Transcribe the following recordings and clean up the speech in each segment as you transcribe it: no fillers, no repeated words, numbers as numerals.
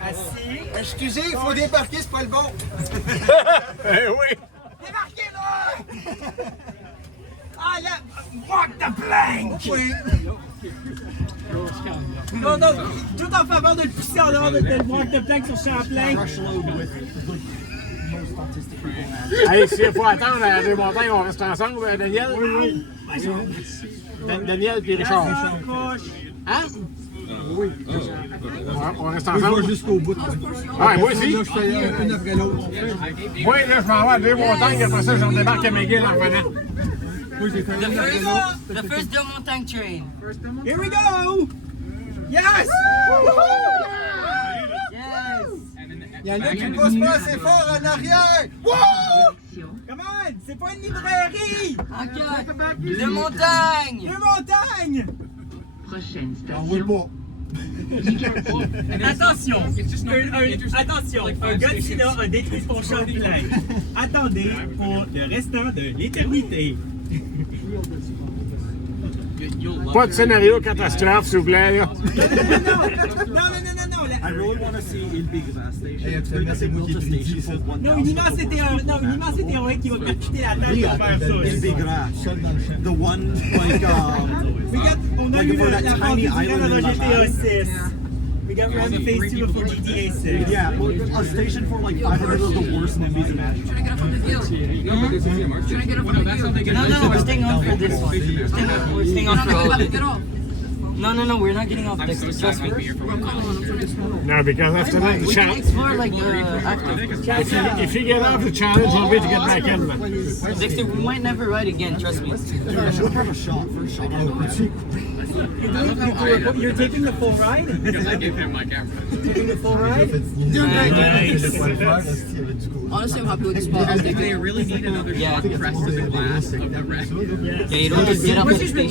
Assis. Excusez, il faut débarquer, c'est pas le bon. Oui. Débarquez là! Ah, là! Walk the plank! Oui. Non, non, tout en faveur de le pousser en dehors de le walk the plank sur Champlain. Allez, s'il faut attendre à Deux montagnes, on reste ensemble, Daniel? Oui. Daniel et Richard. Hein? Oui. On reste ensemble? Jusqu'au bout. Ouais, moi aussi. Je fais une après l'autre. Oui, là, je m'en vais à Deux montagnes, après ça, je redébarque à McGill en revenant. The first Deux montagne train. Here we go! Yes! Yes! Il y en a qui ne poussent pas assez fort en arrière. Wow! Come on! C'est pas une librairie! Encore! Deux montagnes! Deux montagnes! On roule pas. Attention! Attention! Un Godzilla a détruit son Champlain. Attendez pour le restant de l'éternité. Pas de scénario catastrophe, s'il vous plaît, là. Non! I really want to see Il Bigra station. Hey, actuellement, c'est moi qui ai pris ça. Non, une immense météorite qui va percuter la Terre pour faire ça. Il Bigra. The one, like, Regarde, on a like eu for la that phase tiny du island dans in GTA Laval. 6. We got around the phase 2 for GTA 6. Yeah, well, a station for like 500 of the worst NIMBYs imaginable. Trying to get up on the view. Trying to get up on the view. No, we're staying on for this one. We're staying on for all of it. No, we're not getting off Dexter, trust me. No, because after that, the We can challenge. explore like after. If you get off the challenge, I'll be to get back in. Dexter, we might never ride again, trust me. We'll have a shot, first shot. You're taking the full ride? Because I gave him my camera. Taking the full ride? Honestly, I'm happy with the spot. If they really need another shot pressed to the glass of the wreck. Yeah, you don't just get off the station.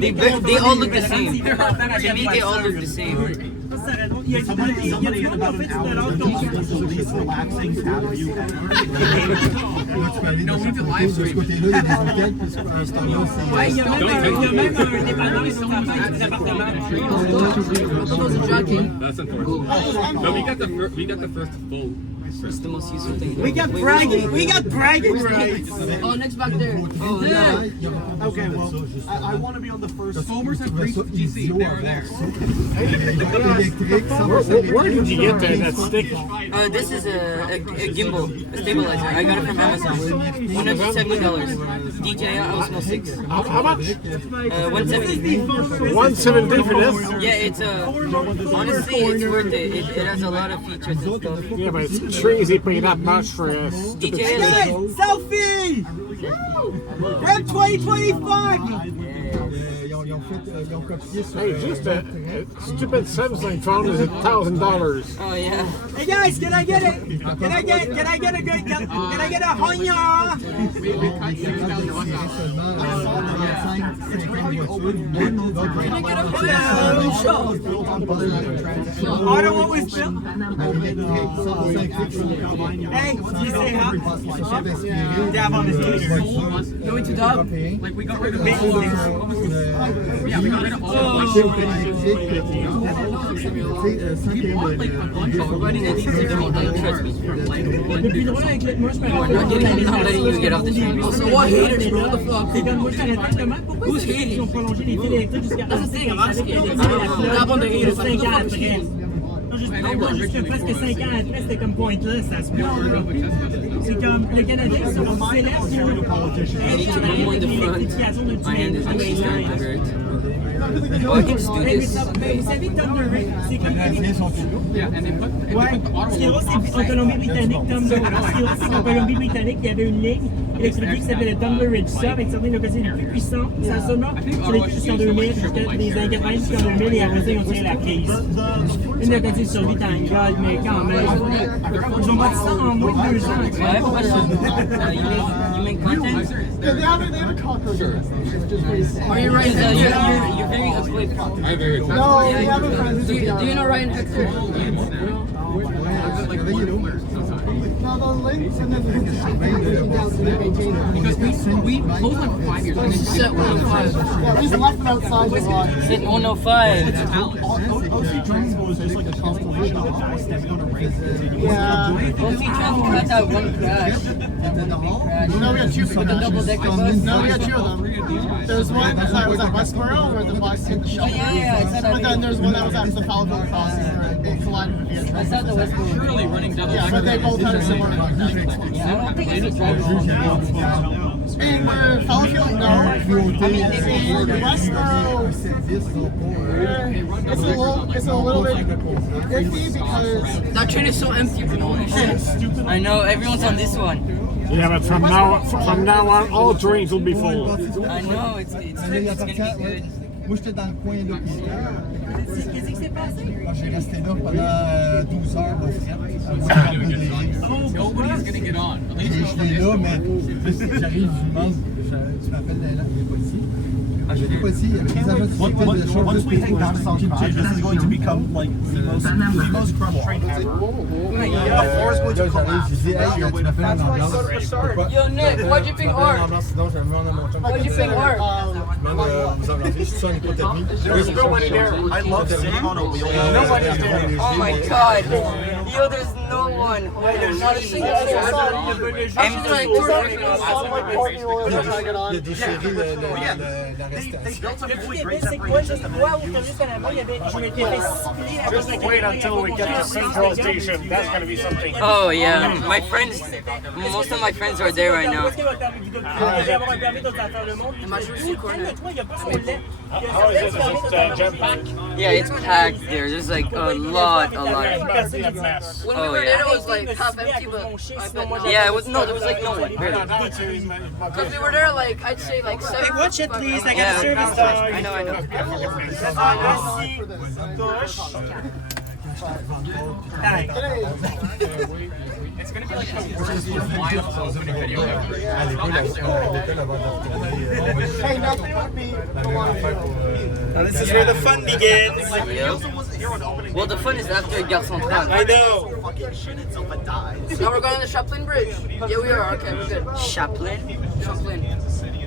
They all look the same. To me, they all look the same. Somebody in about an hour will be the least relaxing cab view ever. No, we need to live stream. Ouais, il y a même un dépanneur sur la fin du appartement. That's unfortunate. No, we got the first full. It's the most useful thing. We got bragging rights. Oh, next back there. Oh, yeah. Okay, well, I want to be on the first. Homers have reached GC. They're there. Where did you get that stick? This is a gimbal, a stabilizer. I got it from Amazon. $170. DJI Osmo 6. How much? 170. 170 for this? Yeah, it's honestly, it's worth it. It has a lot of features and stuff. Yeah, but it's crazy paying that much for a stupid DJI stick. Hey, selfie! Rep 2025! Ils ont copié sur. Hey, just a stupid Samsung phone is $1,000. Oh yeah. Hey guys, can I get it? Can I get a Honya? Auto what was built? Hey, you say huh? Dab on his gator. Going to dub. Like we got rid of all our. Yeah, we got rid of all our. We're running a decent amount, trust me. Depuis loin avec le moi je me We're not letting you get off the train. So what haters, bro? The fuck? C'est comme moi je suis exactement pourquoi ils ont prolongé les fils électriques jusqu'à That's the thing, I'm asking. juste 5 ans après. Non, juste presque 5 ans après, c'était comme pointless, ça se peut. C'est comme le Canadien qui sont célèbres pour l'électrification de My hand is actually starting to hurt. Oh, I can just do Mais this. vous savez, Thunder Ray, c'est comme Yeah, and they put the ouais, ce qui est drôle, c'est en Colombie-Britannique, Thunder. Ce qui est drôle, c'est qu'en Colombie-Britannique, il y avait une ligne électrifiée qui s'appelait le Thunder Ridge Sub, avec certains localités les plus puissants. Ça sonore sur les jusqu'en 2000, jusqu'à des années 80 jusqu'en 2000, et après ça, ils ont tiré la prise. Une localité sur 8 ans, God, mais quand même. Ils ont bâti ça en moins de 2 ans. I have a question. You make content? They have a cockroach. Are you Ryan? You're very equipped. I'm very excited. No, they have a friend. Do you know Ryan Hector? No, those links and then down to maintain it. Because we closed like 5 years and then Set 105. Yeah, we just left it outside the lot. Set 105. OC Drones was just just like a constellation of guys stepping on a ring. Well, he tried to cut that one crash. No, we had two With the double-decker bus? No, we had two of them. There's one that was at Westboro where the bus hit the shuttle. Yeah, I said But then there's one that was at the Fallowville crossing where it collided with the vehicle. I said the West Coast. Surely running double. Yeah, but they both had a similar Yeah, I don't think I should drive along. in Fallowfield, no. I mean, in Westboro, it's a little bit iffy because That train is so empty, bro. I know, everyone's on this one. Yeah, but from now on, all trains will be full. I know, it's gonna be good. Moi, j'étais dans le coin là. Qu'est-ce qui s'est passé? J'ai resté là pendant 12 heures au fret. Nobody's gonna get on. At least J'étais là, mais j'arrive, je demande, tu m'appelles les policiers. J'étais pas ici, il y avait des agents de sécurité de la Once we take down Sunshine, this is going to become like the most crumble train ever. The floor is going to collapse. J'ai dit, hey, tu m'appelles en ambulance. Yo, Nick, why'd you pick art? Sinon, je vais me rendre à mon chum. Why'd you pick art? Je suis sur une hypothermie. There's nobody there. I love sitting on a wheel. Nobody's there. Oh my god. Yo, there's no one. There's not a single soul. I'm like, Il a déchiré l'arrestation. They built up a really great C'est quoi, separation j'ai system. moi, au juste à la main, il y avait, je m'étais fait siffler à Just wait until we get to Central Station. That's going to be something. oh yeah, my friends, most of my friends are there right now. Est-ce qu'il va avoir un permis d'autre affaire le monde? Calme-toi, il n'y a pas son lait. How is this? Is it jam pack? Yeah, it's packed there. There's like a lot. It better be a mess. When we were there, it was like half empty, but yeah, it was no, there was like no one. Barely. Because we were there like I'd say like 7. Hey, watch it please, I got Yeah, a service dog. I know. Merci, gauche. it's gonna be like the worst wild opening video ever. hey, nothing would be the one. Now this is where the fun begins. Well, the fun is after Gare Centrale. I know. Fucking shit until it dies. Now we're going on the Chaplin Bridge. Yeah, we are. Okay, we're good. Chaplin? Chaplin.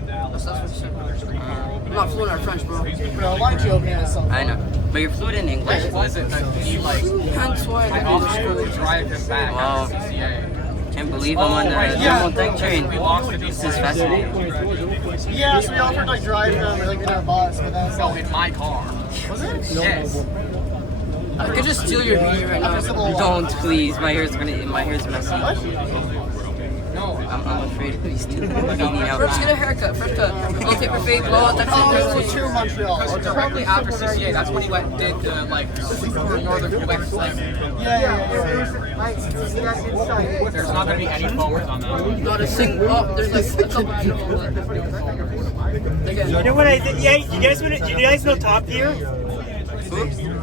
That's what she said. I'm not fluent in French, bro. Bro, why don't you open it so? I know. But you're fluent in English. It wasn't that he like That's why I offered to drive him back Wow. to CCA. Can't believe I'm on the Deux montagne train. We lost the This is fascinating. Yeah, so we offered like drive them or like in our bus, but then No, in my car. was it? Yes. I could just steal your beanie right now. Don't, please. My hair's messy. No. I'm afraid of these two beanie out. First, get a haircut. First cut. I'll take your fade blow out that Oh, it was to Montreal. Because directly after CCA, that's when he did the like northern Quebec like. Yeah. There's not gonna be any phones on that. Not a single. Oh, there's like a couple people. You know what I think? Yeah, you guys know Top Gear?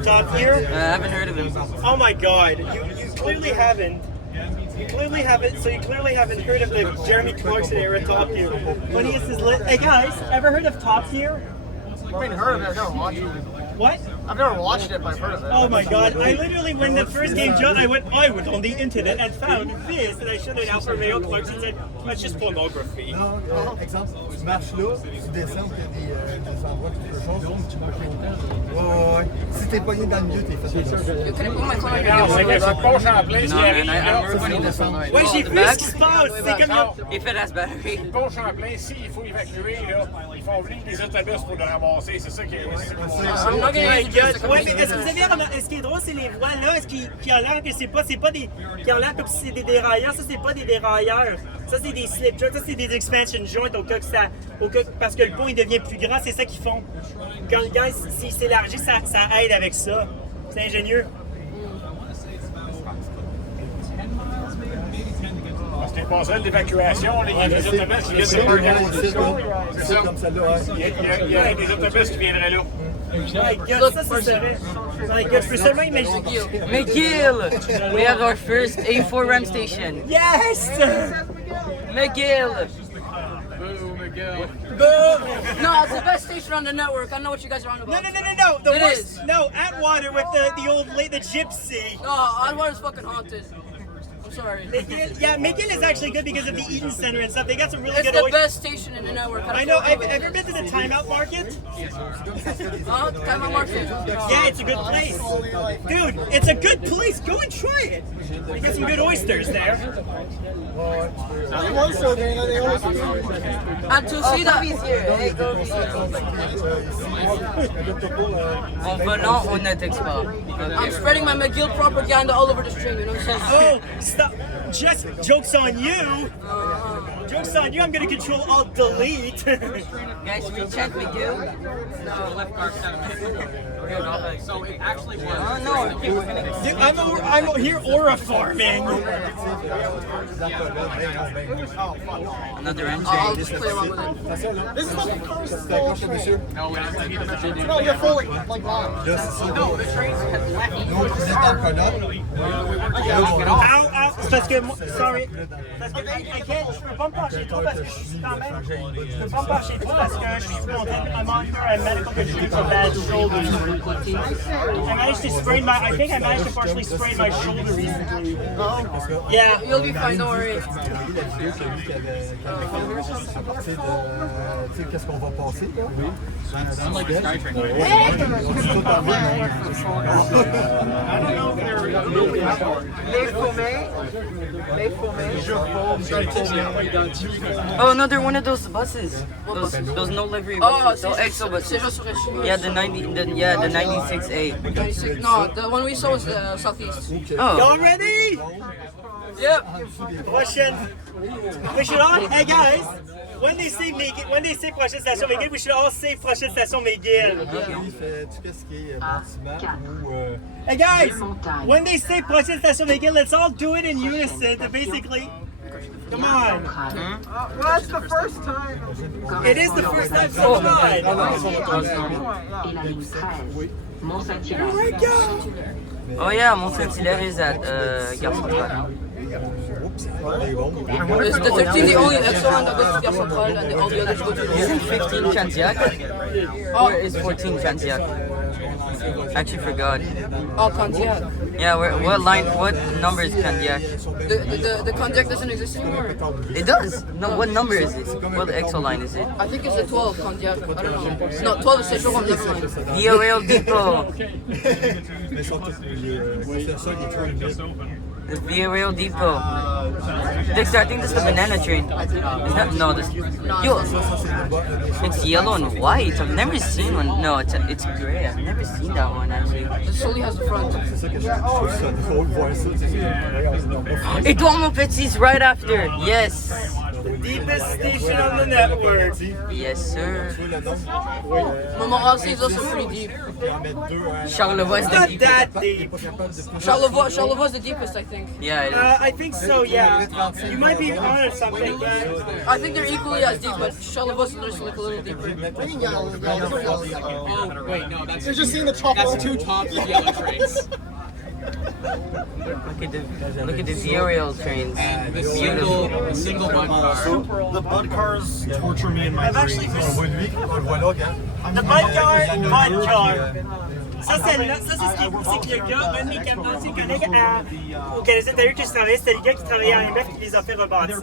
Top Gear? I haven't heard of him. Oh my god, you clearly haven't. You clearly haven't heard of the Jeremy Clarkson era Top Gear. When he has his hey guys, ever heard of Top Gear? I mean, heard of it, I've never watched it. What? I've never watched it, but I've heard of it. Oh my god, I literally, when the first game jumped, I went on the internet and found this, and I showed it out for Mayo Clarkson and said, that's just pornography. Non, exemple, tu marches là, tu descends, il y a des endroits que tu peux changer, tu marches longtemps. Ouais. Si t'es pogné dans le milieu, t'es fait. You can put my phone on Non, c'est que your c'est pas Champlain qui No, arrive. man, là. I'm recording this one right Ouais, now. j'ai The vu ce back? qui se passe, c'est comme... If it has battery. Pas Champlain, s'il faut évacuer, là, ils font venir des autobus pour le ramasser. C'est ça qui est. I'm not gonna use this. Ouais, mais est-ce que vous avez remarqué, ce qui est drôle, c'est les voies là, est-ce qui a l'air que c'est pas des, qui ont l'air comme si c'est des dérailleurs, ça c'est pas des dérailleurs, ça c'est des slip joints, ça c'est des expansion joints au cas parce que le pont il devient plus grand, c'est ça qu'ils font. Quand le gars s'il s'élargit, ça aide avec ça. C'est ingénieux. Parce que les passerelles d'évacuation, il y a des autobus qui viennent de C'est ça. Comme celle-là, Il y a des autobus qui viendraient là. My God, ça c'est vrai. My God, je peux seulement imaginer. McGill! We have our first A4 REM station. Yes! McGill! Boo, Miguel. No, it's the best station on the network. I know what you guys are on about. No. The It worst. is. No, Atwater with the old lady, the gypsy. No, Atwater's fucking haunted. I'm sorry. Yeah, McGill is actually good because of the Eaton Center and stuff. They got some really It's good the oysters. best station in the network. I know. Have you ever been to the Timeout Market? Time out market. Yeah, it's a good place. Dude, it's a good place. Go and try it. They get some good oysters there. And to see that, En venant, on n'attaque pas. I'm spreading my McGill propaganda all over the stream, you know what I'm saying? Oh, stop. Just jokes on you. Joke's on you, I'm gonna control alt delete. Guys, we check McGill. Left guard So it actually was. Oh no, okay, we're gonna. Dude, I'm here aura farming. Another entry. I'll just play around with it. This is like the first full train. No, No, you're fully like live. no, the trains had left. Ow, c'est parce que, sorry, parce que I can't, je peux pas me pencher trop parce que je suis quand même, je peux pas me pencher trop parce que je suis monté, I'm under a medical condition for bad shoulders. I managed to sprain my, I think I managed to partially sprain my shoulder recently. Yeah. You'll be fine, don't worry. Qu'est-ce qu'on va passer là? I'm like a Skytrain right Oh no, they're one of those buses. Those no livery buses. Those EXO C'est buses. juste sur Échoué. Yeah, the 96A. 96. No, the one we saw was southeast. Oh. Y'all ready? Yep. Question. We should all, hey guys, when they say prochaine station McGill, we should all say prochaine station McGill. Hey guys, when they say prochaine station McGill, let's all do it in unison to basically, come on. Well, that's the first time. It is the first time, so come on. Here we go. Oh yeah, Mont Saint-Hilaire is at Gare Centrale. Is the 13 the only extra one that goes to Gare Centrale and all the others go to Isn't 15 Candiac? Or is 14 Candiac? Actually forgot. Oh, Candiac. Yeah, what number is Candiac? The Candiac doesn't exist anymore. It does. No, what number is it? What EXO line is it? I think it's a 12 Candiac. I don't know. No, 12 is Central Home, never mind. Via Rail Depot. The Via Rail Depot. Dexter, I think this is the banana train. Is that no? This yo, it's yellow and white. I've never seen one. No, it's gray. I've never seen that one actually. It solely has the front. Edouard Montpetit's right after. Yes. The deepest station on the network. Yes, sir. Montmorency is also pretty deep. Charlevoix is It's the not deepest. that deep. Charlevoix is the deepest, I think. Yeah, it is. I think so, yeah. You might be on something, but I think they're equally as deep, but Charlevoix is just like a little deeper. Oh, Wait, no, that's You're just seeing the top that's row. two tops of yellow trains. Look at the Via Rail trains. The Beautiful. single bud car. The bud cars torture me in my I've actually dreams. the bud car. Ça, c'est ce que le gars, un de mes collègues au Canadien Tire que je travaillais, c'était le gars qui travaillait en MF qui les a fait rebâtir.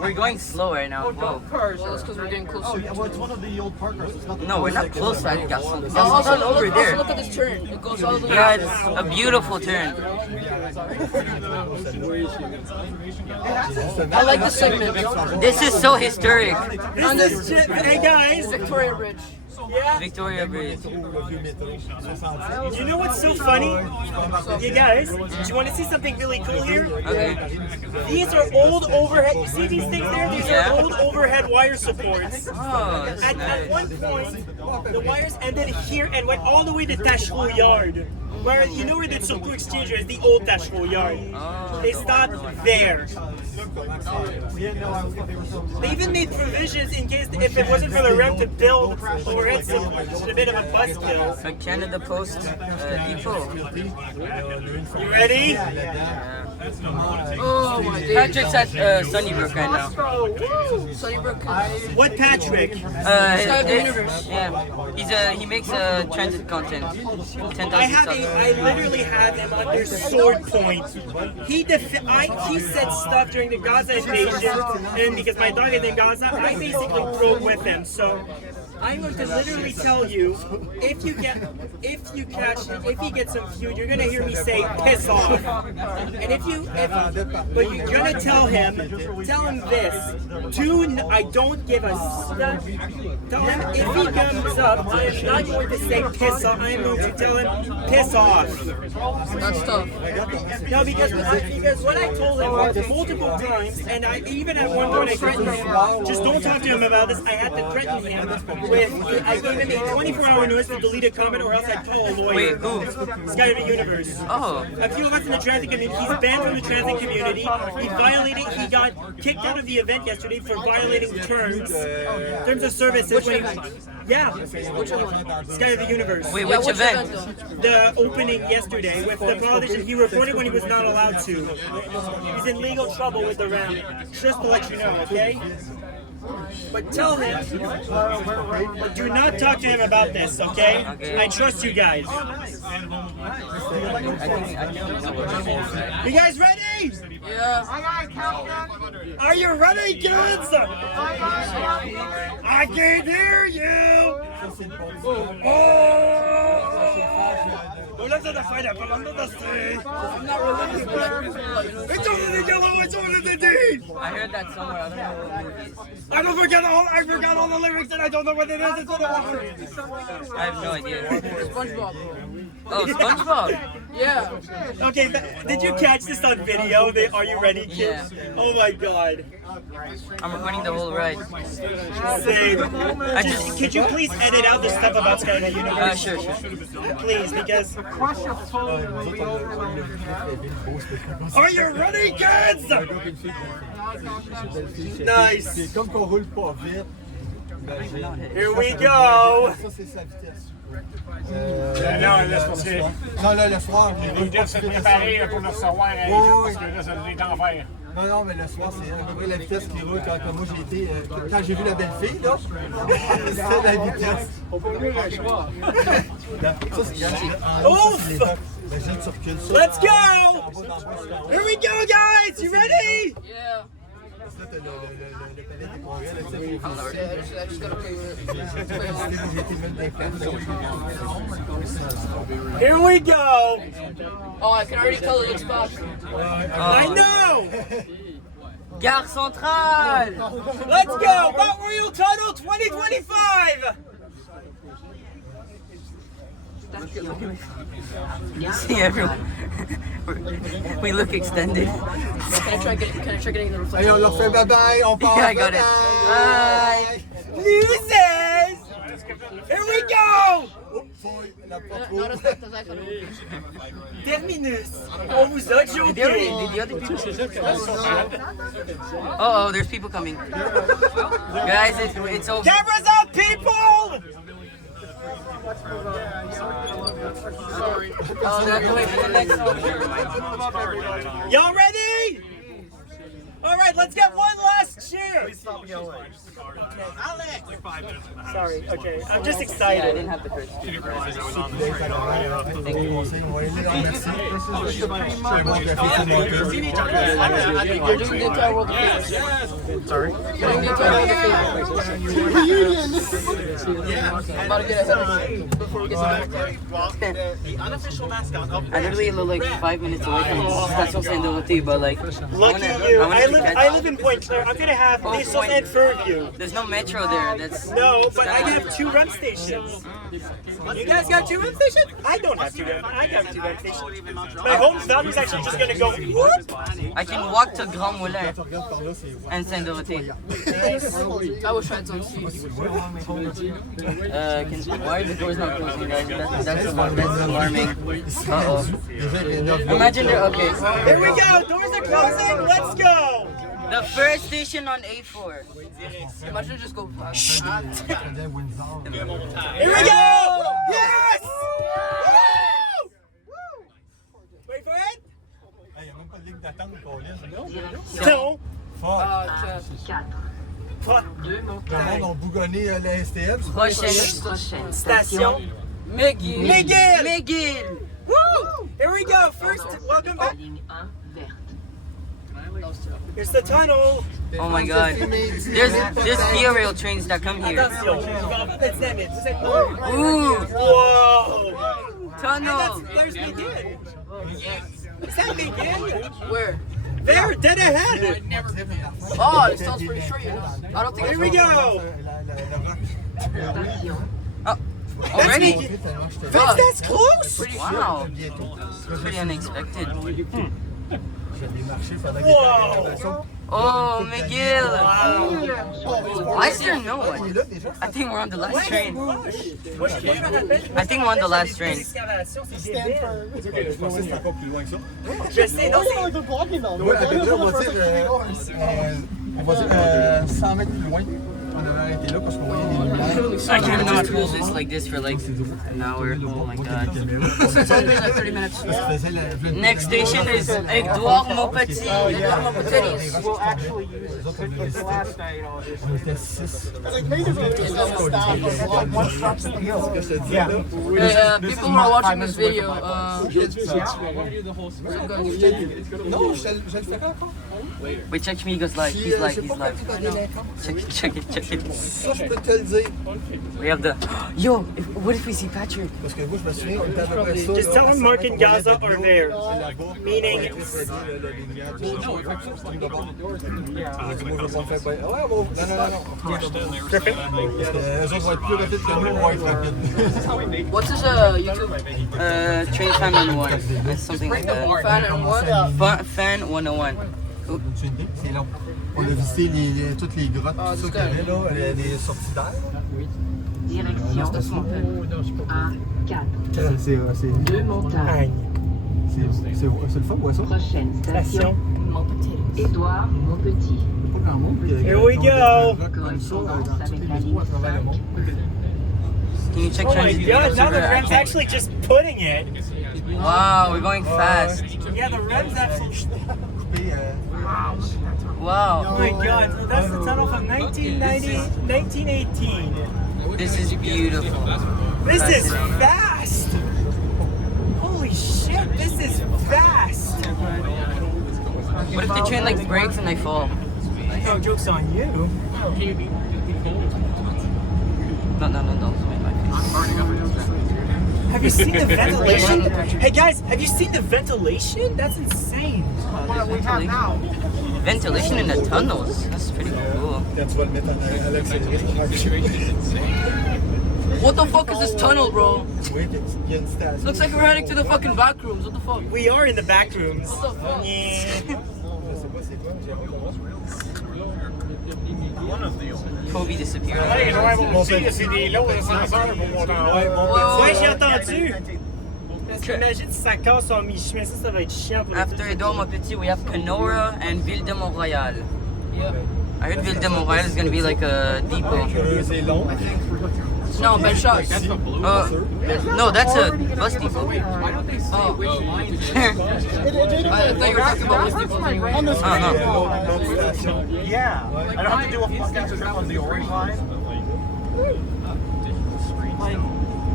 We're going slow right now. Whoa. Well, that's because we're getting closer. Well, it's one of the old park cars. It's not the No, we're not close to Gare Centrale. Also, It's over look there. at this turn. It goes all the way. Yeah, it's a beautiful turn. I like this segment. This is so historic. This is shit. Hey guys, Victoria Bridge. yeah. Victoria Bridge. You know what's so funny? You guys, do you want to see something really cool here? Okay. These are old overhead. You see these things there? These Yeah. are old overhead wire supports. Oh, that's At nice. one point, the wires ended here and went all the way to Tachereau Yard. Where you know where the Turku Exchanger is, the old Tachereau Yard. Oh. They stopped there. They even made provisions in case if it wasn't for the REM to build overhead supports. It's a bit of a buzzkill. A Canada Post depot. You ready? Yeah. Oh my God. Patrick's at Sunnybrook right now. Sunnybrook. What Patrick? Yeah, he makes transit content. 10,000 subs. I literally have him under sword point. He said stuff during the Gaza invasion, and because my dog is in Gaza, I basically broke with him. So I'm going to literally tell you, if he gets some food, you're gonna hear me say piss off. And but you're gonna tell him this. I don't give a stuff. Tell him if he comes up, I am not going to say piss off. I am going to tell him piss off. That's tough. No, because what I told him multiple times, and even at one point I threatened him, just don't talk to him about this. I had to threaten him I gave him a 24-hour notice to delete a comment or else I'd call a lawyer. Wait, who? Sky of the Universe. Oh. A few of us in the transit community, he's banned from the transit community. He got kicked out of the event yesterday for violating terms of service. Yeah. Sky of the Universe. Wait, which event? The opening yesterday with the politician. He reported when he was not allowed to. He's in legal trouble with the REM. Just to let you know, okay? But tell him, do not talk to him about this, okay? I trust you guys. You guys ready? Yeah. Are you ready, kids? I can't hear you. Let's fight up under the sea. I'm not really It's only the yellow, it's only the deed. I heard that somewhere. I don't know what movie it is. I forgot all the lyrics and I don't know what it is. It's what I have no idea. SpongeBob. Oh, SpongeBob. Yeah. Okay, did you catch this on video? Are you ready, kids? Yeah. Oh my god. I'm recording the whole ride. Same. Could you please edit out the stuff about Sky of the Universe? Sure. Please, because... Are you ready, kids? Nice. Comme qu'on roule pas vite. Here we go. Ça, c'est sa vitesse. Non, là, c'est parce que Non, là, le soir. il doit se préparer pour le recevoir parce que là, ça est en fer. Non, mais le soir, c'est la vitesse qui roule quand moi j'ai été. Quand j'ai vu la belle fille, là, c'est la vitesse. On peut mieux un choix. Ça, c'est Ouf! Let's go! go! Here we go, guys! You ready? Yeah. Là, t'as le palais des congrès, là, tu sais. Yeah, I just gotta play with it. J'ai été mettre des places. Here we go! Oh, I can already tell it looks fast. I know! Gare Centrale! Let's go! Mount Royal Tunnel 2025! You see everyone. We look extended. Can I try getting the reflection? Allez, on leur fait bye-bye, on part. Yeah, I got it. Bye! Muses! Here we go! Not as fast as I could. Terminus! On vous a Did the other people? Oh, there's people coming. Guys, it's over. Cameras up, people! Sorry. Oh, that's wait for the next one. Y'all ready? All right, let's get one last cheer. Alex. Sorry. Okay, I'm just Yeah, I excited. didn't have the courage. Thank you. You're doing the entire world of fitness. Sorry? You're doing the entire world of fitness. I'm about to get ahead of you before we get to I literally live like 5 minutes away from Station Saint-Dorothée, but like, Lucky you. I live in Point Claire. I'm gonna have Pesos and Fairview. there's no metro there. That's No, but I have 2 REM stations. You guys got 2 REM stations? I don't have 2 REM. I got 2 REM stations. My home stop is actually just gonna go whoop. I can walk to Grand Moulin and Saint-Dorothée. I wish I had some seats. Why are the doors not closing, guys? That's alarming. Uh-oh. Imagine they're okay. Here we go. Doors are closing. Let's go. The first station on A4. Imagine just go. Here we go. Yes. Woo! Wait for it. d'attente, Pauline. Non! Fuck. 4. Fuck. Deux Le monde montagnes. a bougonné la STM. Prochaine Station. McGill. McGill. McGill. Woo! Here we go. First, welcome La back. ligne 1 verte. Here's the tunnel. Oh my god. There's via rail trains that come here. Attention. Let's name it. Ooh, Whoa! tunnel. There's McGill. Is that McGill? Where? There, dead ahead. Oh, it sounds pretty short, you know. I don't think Here it's we go. Already? That's close. Wow. Pretty unexpected. Whoa! Oh, McGill. Why is there no one? I think we're on the last train. Moi, je me rappelle. I think we're on the last train. L'excavation, c'est débile. Je pensais que c'était encore plus loin que ça. Je sais, non, c'est. Ouais, là, on va dire 100 mètres plus loin. On devait arrêter là parce qu'on voyait des lumières. I cannot hold this like this for like an hour. Oh my god. It's only like 30 minutes. Next station is Edouard Montpetit. We'll actually use it. The last night, all this. On était 6. One stops at the hill. Yeah. People who are watching this video, Non, je le fais pas encore. Wait, check Migo's live. He's live. He's live. Check it. Ça, je peux te le dire. We have the. Yo, what if we see Patrick? Parce que moi, je me souviens, on était à peu près ça. Just tell him Mark and Gaza are there. Meaning. Perfect. Eux autres vont être plus rapides que nous, on va être rapides. what's his YouTube? Train Fan 101. Something like that. Fan and what? Fan 101. Tu une idée? C'est long. On a visité toutes les grottes, tout ça qu'il y avait là, les sorties d'air. Direction A4. C'est Deux montagnes. le fun, ouais, ça? Prochaine station. Édouard Montpetit. Pas grand monde. Here we go. Correspondance avec la ligne 5. Can you check Oh my transit? god, now the REM's actually just putting it. Wow, we're going fast. Yeah, the REM's absolutely. Wow. Oh my god, so that's the tunnel from 1918. This is beautiful. This is fast! Holy shit, this is fast! What if the train like breaks and they fall? No joke's on you. No, don't make my face. Have you seen the ventilation? Hey guys, have you seen the ventilation? That's insane. Ventilation in the tunnels. That's pretty cool. Quand tu vas le mettre à l'accéléré, What the fuck is this tunnel, bro? oui, il y a une station. Looks like we're heading to the fucking back rooms. What the fuck? We are in the back rooms. Yeah. Je sais pas c'est quoi, j'ai hâte de voir. Kobe disappeared. Hey, je vais vous dire, c'est des lots d'ascenseurs pour monter en haut. Ouais, j'ai entendu. Parce que imagine si ça casse en mi-chemin, ça va être chiant pour After Edouard Montpetit, we have Kenora and Ville de Montréal. I heard Ville de Montréal is gonna be like a depot. C'est long. No, Belchaz. No, that's a bus depot. Oh. I thought you were talking about this people anyway. Oh no. Yeah. I don't have to do a fuck-ass trip on the orange line.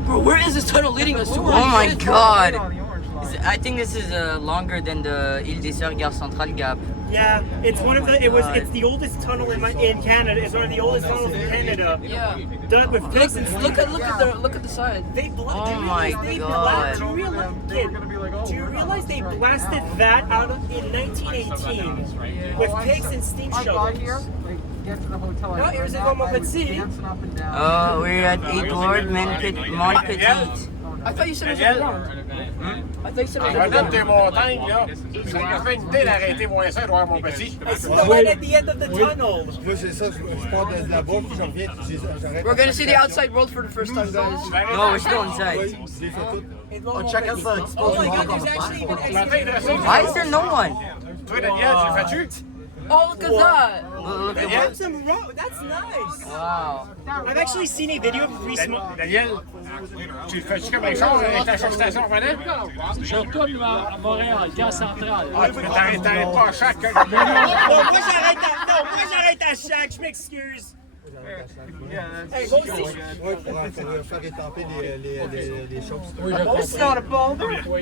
Bro, where is this tunnel leading us to? Oh my On god. the orange line. I think this is longer than the Ile des Sœurs Gare Centrale Gap. Yeah, it's one of the. It's the oldest tunnel in Canada. It's one of the oldest tunnels in Canada. Yeah. Done with bricks and Look at the side. They Oh my God. Do you realize they blasted that out in 1918 with pigs and steam shovels? No, here's Edouard Montpetit. Oh, we're at Edouard Montpetit. I thought you said it was wrong. I thought you said it was Regarde tes wrong. montagnes, là. Ça fait une idée d'arrêter voir ça, Edouard Montpetit. I see the light at the end of the tunnel. Moi, c'est ça, je pars de là-bas, puis je reviens, j'arrête. We're gonna see the outside world for the first time, guys. No, we're still inside. Oui, j'ai fait tout. Oh, check out Oh my god, there's actually even La tête de ça, Why is there no one? toi, Daniel, tu le fais-tu? Oh, look at that. Look They at have what? some that's nice. Wow. I've actually seen a video of three small. Daniel, tu fais-tu comme les choses avec ta station revenant? Je retourne à Montréal, gare centrale. Ah, tu t'arrêtes pas à chaque. Bon, moi j'arrête à chaque, je m'excuse. Hey, moi aussi. Ouais, pour faire étamper les choses. Oui, je comprends. It's not a boulder. Oui.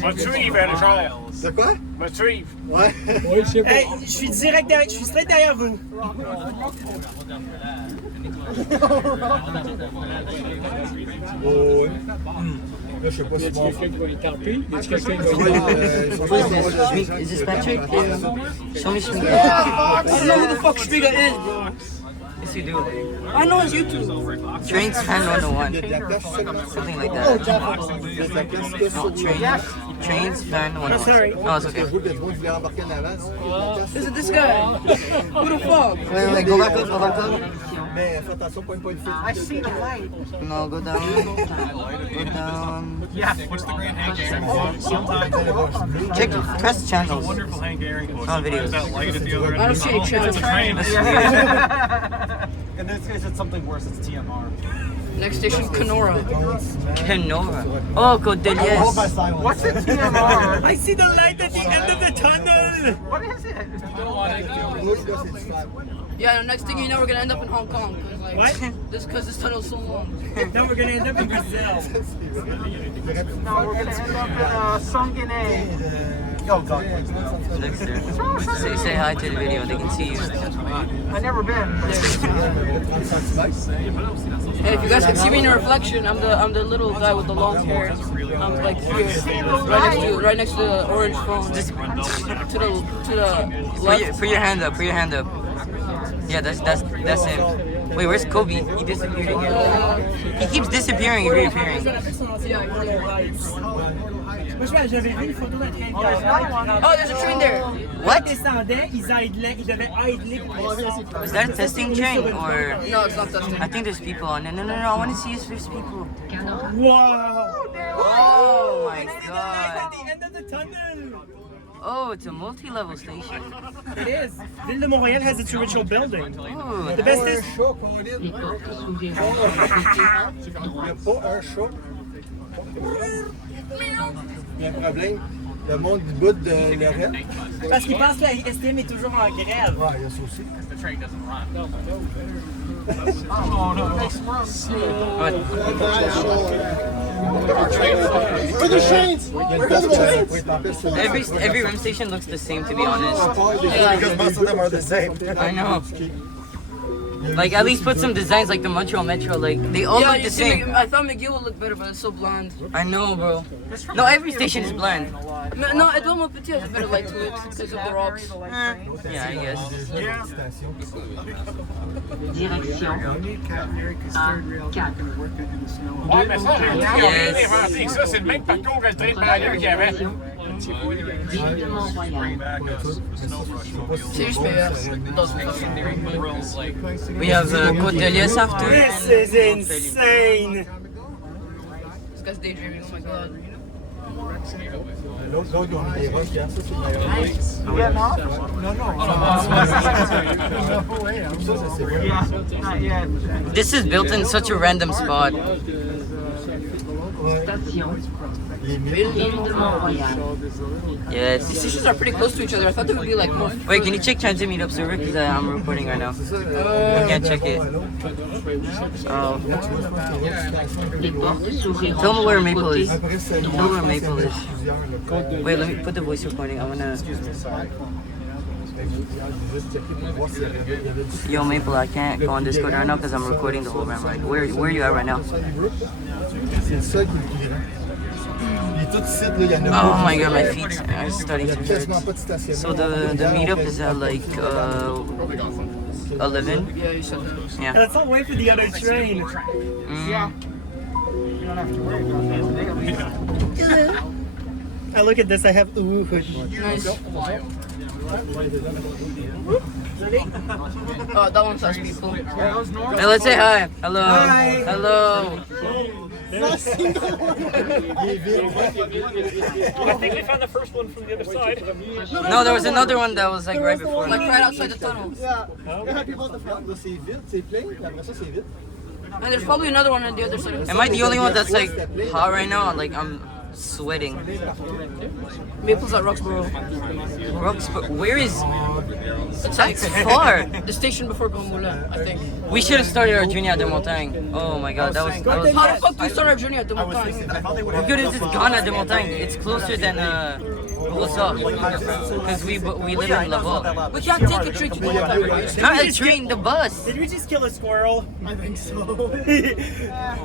Va te suivre, genre. De quoi? Va te suivre. Ouais. Oui, c'est Hey, bon. je suis direct derrière, je suis straight derrière vous. Oh, ouais. Là, je sais pas Y si a bon. quelqu'un qui va les camper? Y a quelqu'un qui va les... Is this Patrick? Show me Schmiga. I don't know who the fuck Schmiga is, bro. Yes, you do. I know his YouTube. Trains Fan 101. Il y a de la place seulement. Something like that. Il y a de la place que No, Trains Fan 101. sorry. No, it's okay. Je vois que tout le monde voulait embarquer en avant. Is it this guy? Who the fuck? Wait, go back up, go back up. Mais fais attention, pas une fuite. No, go down. Go down. Check, press channels. On videos. I don't see any channels. In this case, it's something worse. It's TMR. Next station, Kenora. Kenora. Oh, Cordeliers. What's a TMR? I see the light at the end of the tunnel. What is it? Yeah, the next thing you know, we're gonna end up in Hong Kong. Like, What? Because this tunnel's so long. No, we're gonna end up in Brazil. No, we're gonna end up in Songine. Oh God. Next there. Say hi to the video, they can see you. I've never been. Hey, if you guys can see me in the reflection, I'm the little guy with the long hair. I'm like here, right next to the orange phone. Just to the left. Put your hand up, put your hand up. Yeah, that's him. Wait, where's Kobe? He disappeared again. He keeps disappearing and reappearing. Moi, j'avais vu une photo d'un train de Oh, there's a train there. What? Ils descendaient, ils devaient idler pour descendre. Is that a testing train or? No, it's not testing. I think there's people on it. No, I want to see his first people. Wow! Oh my At god. the end of the tunnel! Oh, it's a multi-level station. It is. Ville de Montréal has its original building. Ooh, The best is. Il n'y a pas un chat. Il y a un problème. Le monde du bout de l'oreille. Parce qu'ils pensent que la STM est toujours en grève. Ouais, il y a ça aussi. Where the trains? Where the trains? every REM station looks the same, to be honest. Because most of them are the same. I know. Like, at least put some designs like the Montreal Metro. Like, they all Yeah, look you the see, same. I thought McGill would look better, but it's so blonde. I know, bro. No, every station is bland. No, Edouard Montpetit has a better light to it because of the rocks. Yeah, I guess. Ouais, mais ça, j'ai rien inventé que ça. C'est le même parcours que le train de banlieue qu'il y avait. We have Cordeliers after. This is insane! This guy's daydreaming, oh my god. L'autre, ils ont mis des roches, ça, c'est le meilleur. Non. Ça, c'est vrai. This is built in such a random spot. Yes. These stations are pretty close to each other. I thought they would be like more. Wait, can you check Transit Meetup server? Because I'm recording right now. I can't check it. Oh. Tell me where Maple is. Tell me where Maple is. Wait, let me put the voice recording. I wanna. Yo, Maple, I can't go on Discord right now because I'm recording the whole RAM. Right? Where are you at right now? C'est ça qui est grand. Il est tout ici, là, il y en a Oh my god, my feet are starting to quasiment hurt. pas de stationnement. So the meetup is at like 11. Yeah, you said that. Yeah. Let's not wait for the other train. Now look at this, I have ooh. Nice. Oh, that one has people. Hey, let's say hi. Hello. Hi. Hello. Not a single one. I think we found the first one from the other side. No, there was another one that was like right before. Like right outside the tunnel. Yeah. They're happy about the front. Là, c'est vide, c'est plein. Puis après ça, c'est vide. And there's probably another one on the other side of the Am I the only one that's like hot right now? Like I'm sweating. Maple's at Roxborough. Where is? It's That's like far. the station before Moulin, I think. We should have started our journey at Deux Montagne. Oh my god, that was. How the fuck do we start our journey at Deux Montagne? Good as it's gone at Deux Montagne. It's closer than Brossard. Because we live in Laval. We can't take a train to Deux Montagne, right? Not a train, the bus. Did we just kill a squirrel? I think so.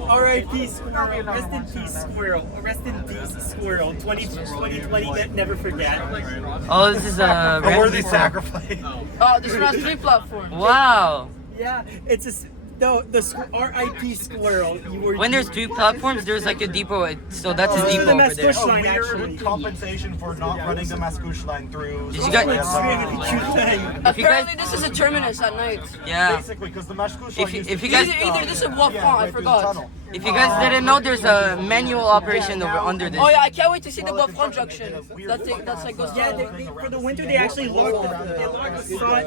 R.I.P. Squirrel. Rest in peace, squirrel. Rest in peace, squirrel. 2020, never forget. Oh, this is a Worthy sacrifice. Oh, this one has 3 platforms. Wow. Yeah, it's a R.I.P. squirrel. You were. When there's 2 platforms, there's like a depot. So that's a This is depot the over there. Mascouche line, actually. Weird compensation for not running the Mascouche line through. Did you guys? It's really cute thing. If you guys, Apparently this is a terminus at night. yeah. Basically, because the Mascouche If line you- used if to you guys- be, Either this is Bois yeah, I right through the forgot. tunnel. If you guys didn't know, there's a manual operation over under this. Oh yeah, I can't wait to see the Bois junction. That thing, that's like goes Yeah, down. for the winter they actually locked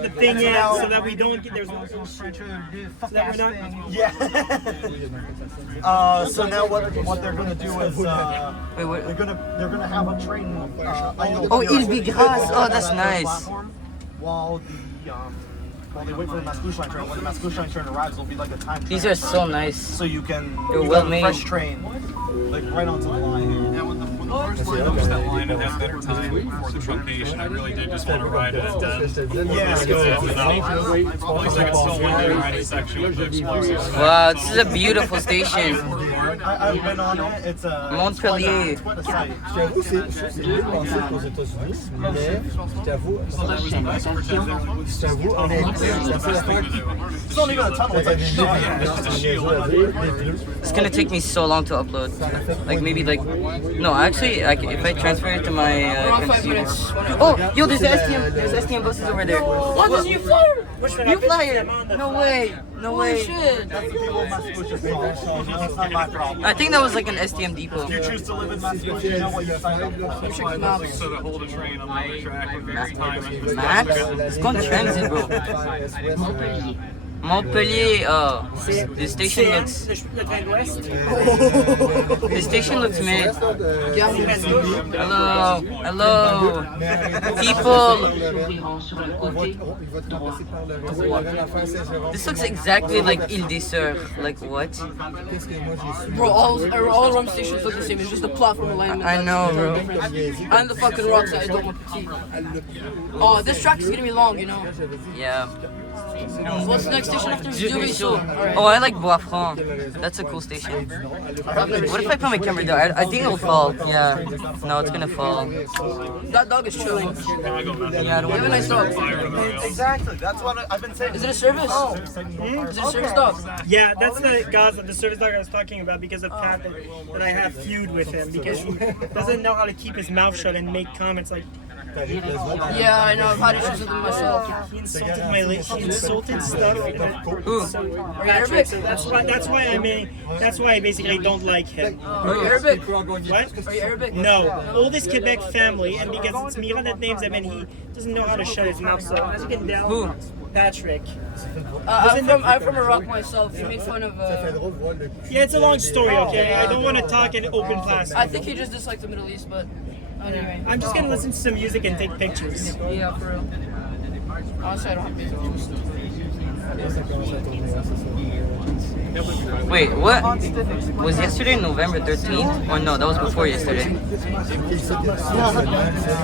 the thing in so that we don't get there's so that we're not. Yeah. So now what they're gonna do is Wait, what? they're gonna have a train. Oh, Il Bigras. Oh, that's nice. While they wait for the Mascouche line train. When the Mascouche line train arrives, it'll be like a time. These transfer. are so nice. So you can They're you well got a made. fresh train, like right onto the line. Yeah, when the first line opens that line and has better time before the truncation, I really did just want to ride it at depth. Yeah. At least I could still win the riding section with the explosives. Wow, this is a beautiful station. I've been on it. It's a Montpellier. It's quite a sight. Je t'avoue, c'est mieux pensé qu'aux États-Unis, mais je t'avoue, honnêtement, c'est la seule affaire qui It's not even a tunnel. It's like It's gonna take me so long to upload. Like maybe like no, actually, if I transfer it to my Around 5 computer. minutes. Oh, yo, there's STM. There's STM buses over there. Oh, there's a new flyer! New flyer. No way. No Holy way. shit! That's not my problem. I think that was like an STM depot. If you choose to live in Mascouche, you know what you signed up for. So to hold a train on the track with various timings. Max, it's called transit, bro. Montpellier. Oh, the station looks. Le train d'ouest. The station looks mid. Hello. Hello. People. This looks exactly like Ile des Sœurs. Like what? Bro, all Rome stations look the same. It's just the platform alignment. I know, bro. And the fucking rocks that I don't want to see. Oh, this track is gonna be long, you know. Yeah. What's the next station after? Deux? Alright. Oh, I like Brossard. That's a cool station. What if I put my camera there? I think it'll fall. Yeah. No, it's gonna fall. That dog is chilling. Yeah, I don't You have a nice dog. Exactly. That's what I've been saying. Is it a service? Is it a service dog? Yeah, that's the service dog I was talking about because of Pat that I have feud with him because he doesn't know how to keep his mouth shut and make comments like. Yeah, I know. I've had issues with him myself. He insulted my he insulted stuff. Ooh. So, Are you Arabic? so that's why I basically don't like him. Are you Arabic? What? Are you Arabic? No, oldest Quebec family, and because it's Mira that names him, and he doesn't know how to shut his mouth. So as you can tell, Who? Patrick. I'm from Iraq myself. He made fun of. Yeah, it's a long story. Okay, I don't want to talk in open class. I think he just disliked the Middle East, but anyway. I'm just gonna listen to some music and take pictures. Yeah, for real. Honestly, I don't have music. Wait, what? Was yesterday November 13th? Or no, that was before yesterday.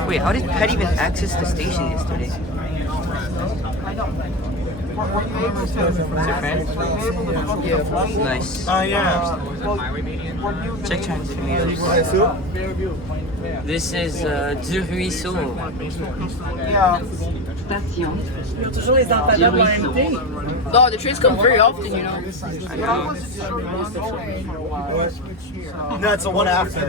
Wait, how did Pat even access the station yesterday? Is your friend? Nice. Yeah. Check Chinese tomatoes. This is Deux Ruisseau. Yeah. Ils ont toujours les employeurs de l'AMT. No, the trains come very often, you know. No, it's the one after.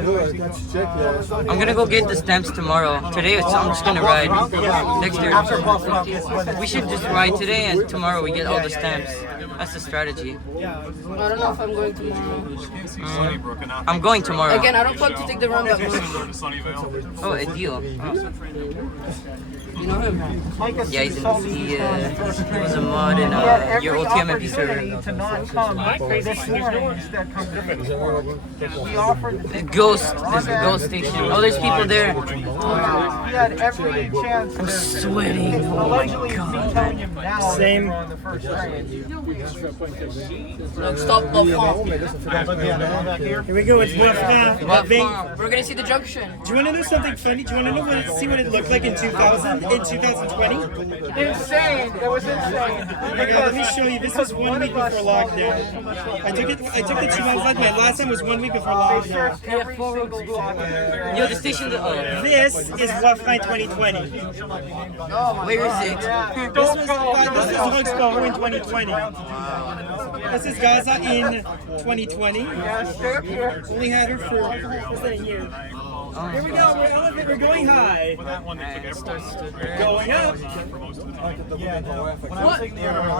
I'm gonna go get the stamps tomorrow. Today I'm just gonna ride. Next year. After Brossard, yes. We should just ride today and tomorrow we get all the stamps. That's the strategy. I don't know if I'm going tomorrow. I'm going tomorrow. Again, I don't plan to take the REM that much. Oh, a deal. You know him? Yeah, he was a mod in your OTM MP server. To not come this morning that come to me. We offered. Ghost. This is Ghost Station. Oh, there's people there. We had every chance. I'm sweating. Oh my god. Same. On the first train. Like, stop the pump. Here we go, it's Brossard. We're gonna see the junction. Do you want to know something funny? Do you want to know see what it looked like in 2020? Insane. It was insane. Okay, let me show you. This was 1 week before lockdown. I took the 2 months like my last time was 1 week before lockdown. Every single block. Yo, the station. This is Brossard 2020. Where is it? This is Roxborough in 2020. This is Gaza in 2020. Only had her for less than a year. Here we go, we're going high. Going up. What?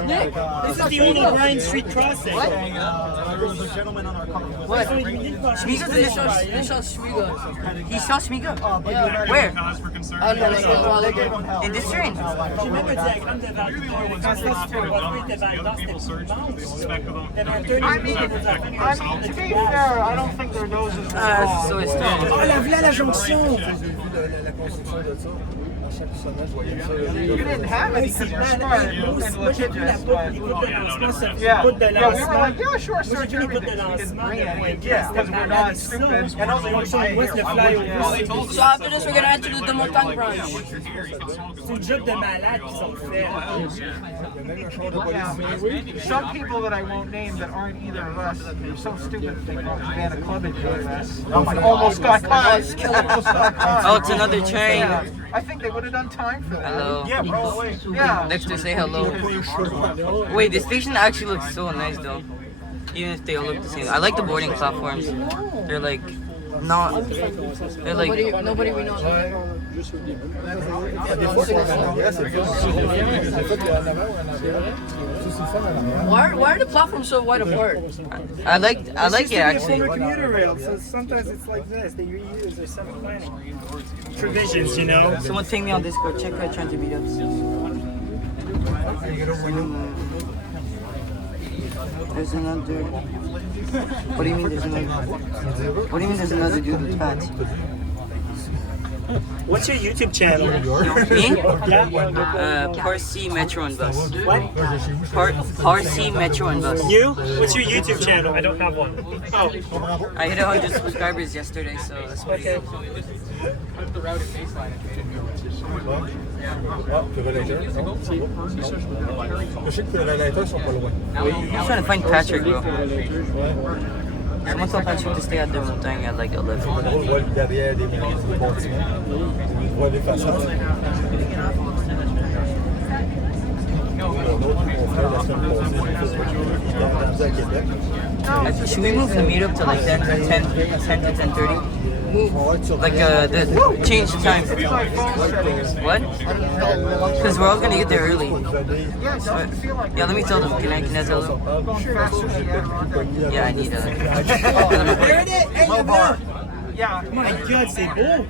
Nick? This is the old O'Brien Street crossing. What? What? Schmiga's in they shot Schmiga. He saw Schmiga? Yeah. Where? I don't know, like a while ago. In this train? J'ai même un diagramme de Val quand ça se fait Broadway était Val d'Or, c'était I mean, to be fair, I don't think their noses are Ah, c'est so strange. Oh, la voilà la jonction! You didn't have any C'est because you're malade. smart Moi, and j'ai pris la litigious, poutre, but les poutres de lancement, ça fait yeah, poutre de we were lancement. like, yeah, sure, Moi, search j'ai pris les poutres de everything. We didn't lancement bring de any, point yeah, c'était because we're malade. not Ça, stupid. And also, jonction ouest, le flyover. So after this, we're gonna head to the Deux montagne branch. C'est une job de malade qui sont faits. Some people that I won't name that aren't either of us, they're so stupid they ran a club in US. Almost got caught. Almost got caught. Oh, it's another train. Yeah. I think they would have done time for that. Hello. Yeah, probably. Yeah. Dexter, say hello. Wait, the station actually looks so nice though. Even if they all look the same. I like the boarding platforms. They're like not. They're like. Nobody we know. Why are the platforms so wide apart? I like it actually. Former commuter rail, so sometimes it's like this. They reuse their seven planning provisions, you know. Someone take me on Discord. Check out trying to beat ups. There's another. What do you mean there's another? What do you mean there's another dude with fat? What's your YouTube channel? Me? Yeah. Parsi Metro and Bus. What? Parsi Metro and Bus. You? What's your YouTube channel? I don't have one. Oh. I hit 100 subscribers yesterday, so that's pretty Okay. good. Je sais que les relateurs sont pas loin. I'm trying to find Patrick, bro. Someone tell Patrick to stay at Deux montagne at like 11. On voit le derrière des bâtiments. On voit les façades. Should we move the meetup to like 10 to 10:30? Like the change the time. What? Because we're all gonna get there early. Yeah, let me tell them. Can I tell them? Yeah, I need a. There it is! Hey, le blanc! Yeah. My God, c'est beau!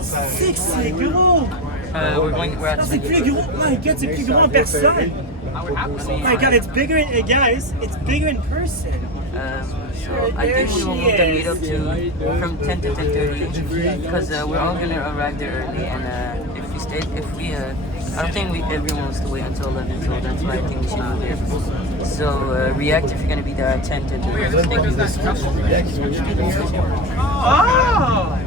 C'est que c'est gros! We're at. C'est plus gros! My God, c'est plus gros en personne! My God, it's bigger in, guys, it's bigger in person! So I think we will move the meetup to from 10 to 10:30 because we're all gonna arrive there early, and if we I don't think everyone wants to wait until 11, so that's why I think we should move it. So react if you're gonna be there at 10 to 10:30. Thank you. Oh!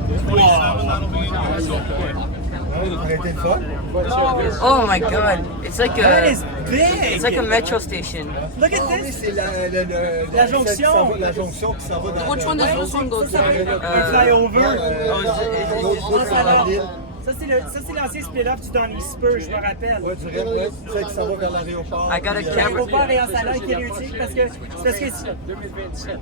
Arrêtez le fun. Oh my god. It's like That a is big! it's like a metro station. Look at Ah oui, this! c'est La jonction. La jonction qui s'en va dans Which one does this one go to? Un flyover. Ça, Ça, c'est l'ancien split-off du Donny Spur, je me rappelle. ouais, du rêve, ouais. C'est qui s'en va vers l'aéroport. I got a camera. L'aéroport et en salaire qui est réussi parce que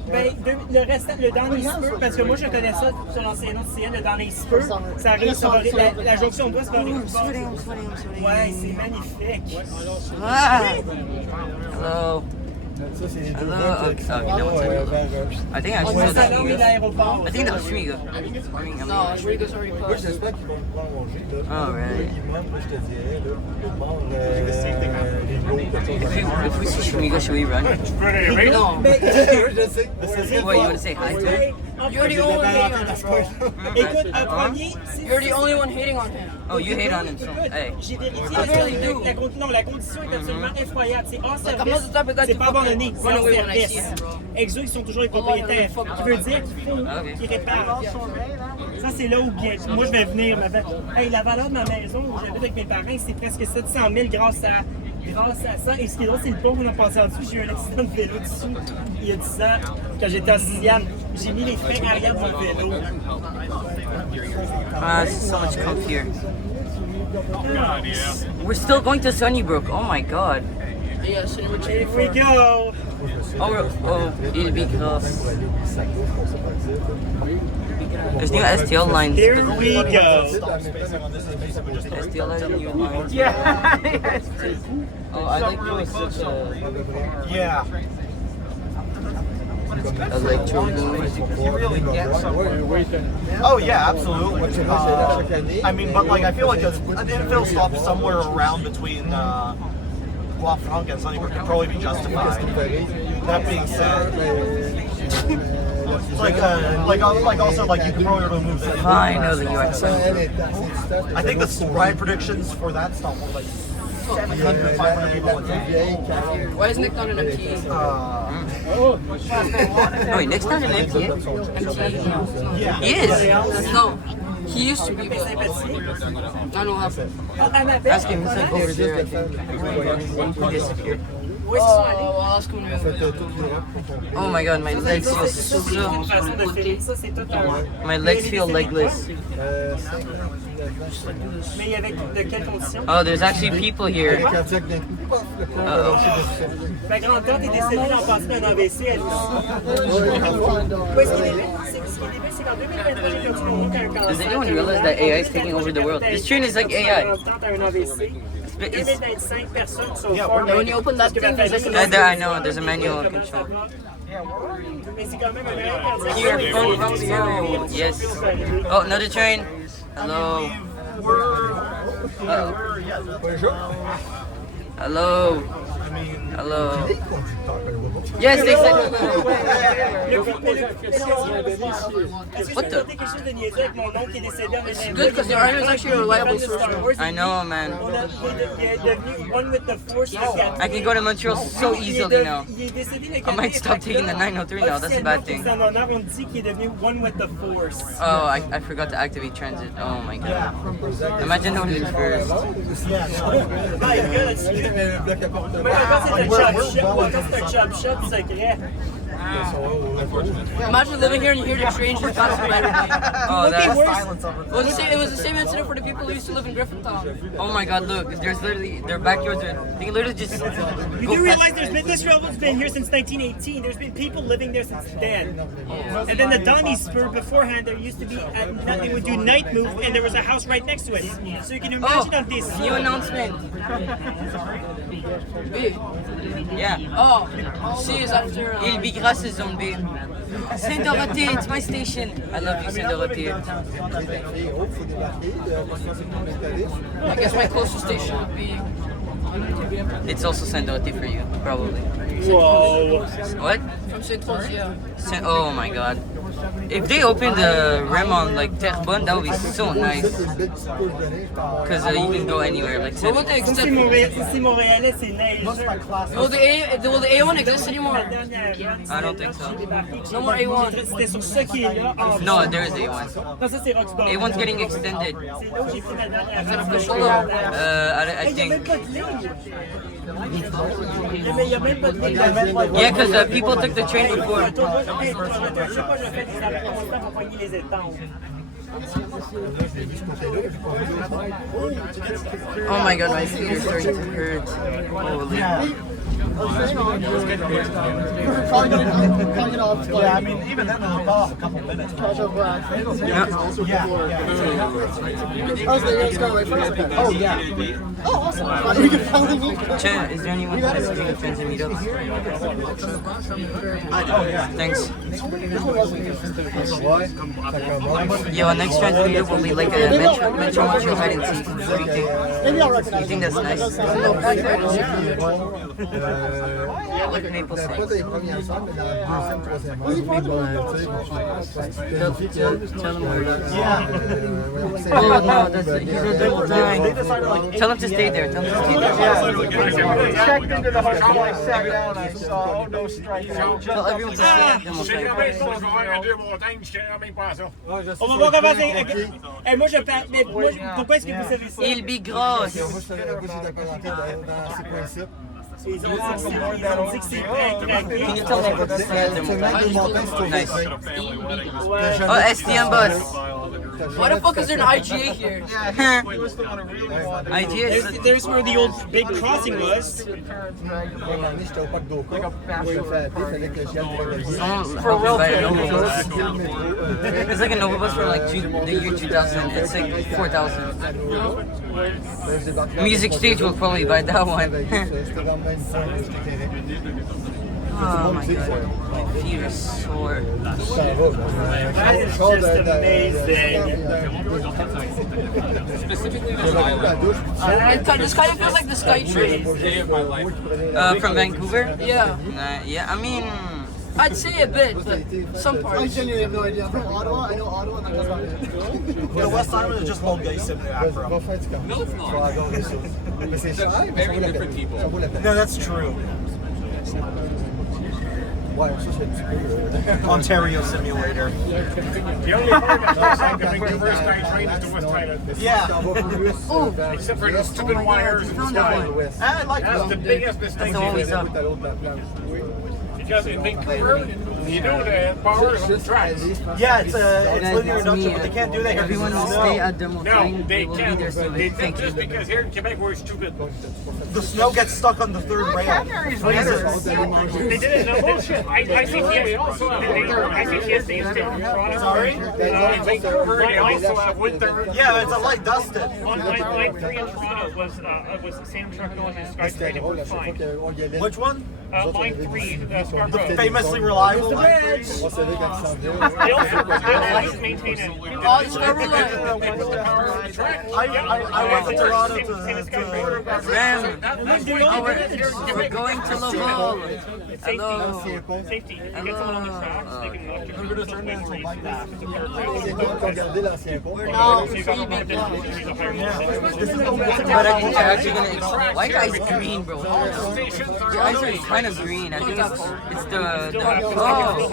ben, le restant, le Donny Spur, parce que moi je connais ça sur l'ancien nom de CN, le Donny Spur, ça arrive sur la jonction de Brossard, ça arrive sur ouais, c'est magnifique. Ah. Hello. Ça, c'est les deux Hello. gars qui s'en vont vers... I think I should Le know that. salon et l'aéroport. I think that was Shmiga. No, Shriga's already Moi, closed. j'espère qu'ils vont me prolonger, là. Alright. Ils mentent, là, je te dirais, là. Ils mentent, If we see Shmiga, should we run? No. je sais. What, you want to say hi to him? You're the only one hating on him, bro. Écoute, un premier, You're the only one hating on him. Oh, you hate on him, so hey. j'ai vérifié I barely do. la condition est absolument effroyable. C'est hors I'm not the service, type of guy c'est to pas abandonné, c'est run hors away when I see service. him, bro. Exo, ils sont toujours les propriétaires. Ce qui veut dire qu'il faut qu'ils réparent. Ça, c'est là où bien. Moi, je vais venir. Hey, la valeur de ma maison où j'habite avec mes parents, c'est presque 700 000 grâce à ça. Et ce qui est drôle, c'est le pont qu'on a passé en dessous. J'ai eu un accident de vélo dessus il y a 10 ans, quand j'étais en 6e. J'ai mis les freins arrière de mon vélo. Ah, it's so much comfier. We're still going to Sunnybrook. Oh my god. Yeah, cinema Here we go! Oh, it'll be gross. There's new STL lines. Here we go! STL has new lines. Yeah. Oh, I like those such a Yeah. electro You really get somewhere. Oh yeah, absolutely. I mean, but like I feel like an infill stop somewhere around between Bois Franc and Sunnybrook could probably be justified. That being said, like also like you could probably remove that. Finally, you are Sunnybrook. I think the ride predictions for that stop were like 700, 500 people a day. Why is Nick not an MT? Oh, wait, Nick's not an MTA? Yeah. He is. No. He used to be, but I don't have it. Ask him, he's like over there, I think. He disappeared. Oh, well, ask him when Oh my god, my legs feel so... My legs feel legless. Mais avec de quelles conditions? Oh, there's actually people here. Uh-oh. Ma grande-tante est décédée l'an passé d'un AVC à Lyon. Oui, ce qui est débile, c'est qu'en 2023, j'ai perdu mon oncle à un cancer. Does anyone realize that AI is taking over the world? This train is like AI. Ma grande-tante a un AVC. 2025 personnes sont fortes. when you open that thing, there's like I know, there's a manual control. Mais c'est quand même un meilleur cancer. Here, from zero. Yes. Oh, another train. Hello. Uh-oh. Hello. Hello. Yes, they said. What the? It's good because the iron is actually a reliable source. I know, man. I can go to Montreal so easily now. I might stop taking the 903 now. That's a bad thing. Oh, I forgot to activate transit. Oh my god. Imagine who did first. Imagine living here and you hear the trains just passing by. Oh, that's... It was the same incident for the people who used to live in Griffintown. Oh my god, look. There's literally... Their backyards are... They can literally just... You do realize this railroad's been here since 1918. There's been people living there since then. And then the Donny Spur beforehand, there used to be... they would do night move, and there was a house right next to it. So you can imagine on this... New announcement. B. Yeah. Oh, C is after. Il be grâce zone B. Saint-Dorothée, it's my station. I love you, Saint-Dorothée. I guess my closest station would be It's also Sandote for you, probably. Wow. What? From St. Paul's, yeah. Oh my god. If they open the REM on like Terrebonne, that would be so nice. Because you can go anywhere. Like What would they Ça, c'est extend? Montréalais, c'est neigeux. Will the A1 exist anymore? I don't think so. No more A1. C'était sur ce qui est là. Ah, No, there is A1. non, ça c'est Roxbar. A1's getting extended. C'est là où j'ai pris la dernière official? fois. I Il y a même think. pas de ligne. Il y a même pas de ligne. Yeah, because people took the train before. Je sais pas, je fais des approches pour poigner les étangs. Oh my god, my feet are starting to hurt. Holy. Yeah, I mean, even then it'll cost a couple minutes. Oh, yeah. Chen, is there anyone messaging of friends and meetups? Oh, yeah. Thanks. Yo, next friends and meetup will be like a Metro Montreal hide and seek. What do you think? You think that's nice? Yeah, like maple syrup. Pas les premiers ensemble, mais dans la deuxième, troisième heure. Tell him where it is. Yeah. Oh no, he's a double time. Tell him to stay there. Tell him to stay there. Checked into the hotel, I sat down, I saw, oh, no strike. Tell everyone to stay at Deux, montagne. On va voir comment c'est. Eh, moi, je parle. Mais moi, pourquoi est-ce que vous savez ça? Il be gross. Moi, je suis d'accord dans ces points-ci. Ils ont dit que c'est prêt à craquer. Can you tell me what to stay at Deux, montagne? Nice. Ouais. Oh, STM bus. Why the fuck is there an IGA here? Ideas. There's where the old big crossing was. J'étais au parc d'Oka. Il fallait que j'y aille For a real It's like a Nova bus from like the year 2000. It's like 4,000. Music Stage will probably buy that one. Oh my god, my feet are sore. That is just amazing. This kind of feels like the SkyTrain. From Vancouver? Yeah. Yeah, I mean, I'd say a bit, but some I parts. genuinely have no idea. I'm from Ottawa. I know Ottawa, and that's about it. The West Island is just Longueuil simulacrum. Va faire du camp. Tu vas adorer ça. Mais c'est cher, mais ça vaut la peine. Ça vaut la peine. No, that's true. Ouais, ça c'est un petit peu... Ontario simulator. The only part that's not like the Vancouver SkyTrain is the West Island. Yeah. Except for the stupid wires in the sky. I like That's the that. biggest that's mistake. the one we saw. Because in Vancouver, you know the power is on tracks. Yeah, it's linear Guys, induction, but they can't do that here. Everyone will because of stay snow. at Deux, No, montagne. they We'll be can't. there soon. They Thank just you. because here in Quebec we're stupid. The snow gets stuck on the third rail. They did it. No bullshit. ICTS also have winter. ICTS they used to have Toronto. Sorry? In Vancouver they also have winter. Yeah, it's a light dusted. On line 3 in Toronto was the same truck going to SkyTrain. It was fine. Which one? Line 3, Scarborough. The famously reliable one. They also maintain it. I went to Toronto to Ram, we're going to Laval. Hello. Safety. If you get someone on the tracks, they can knock you through the line 3 back. But I think they're actually gonna. White guy's green, bro. Your eyes are kind of green. I think it's the oh.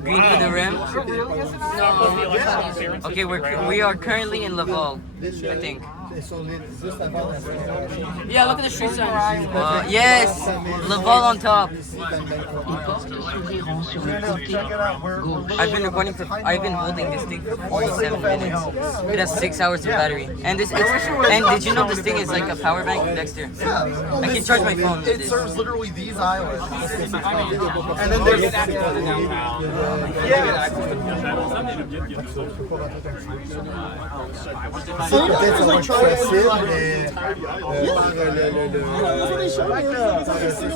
Green for the rim. Okay, we are currently in Laval, I think. Yeah, look at the street sign. Yes, Laval on top. I've been recording for. I've been holding this thing for 47 minutes. It has 6 hours of battery, and and did you know this thing is like a power bank, Dexter? I can charge my phone with It this. serves literally these islands. And then there's... Yeah. Peut-être ça va être facile,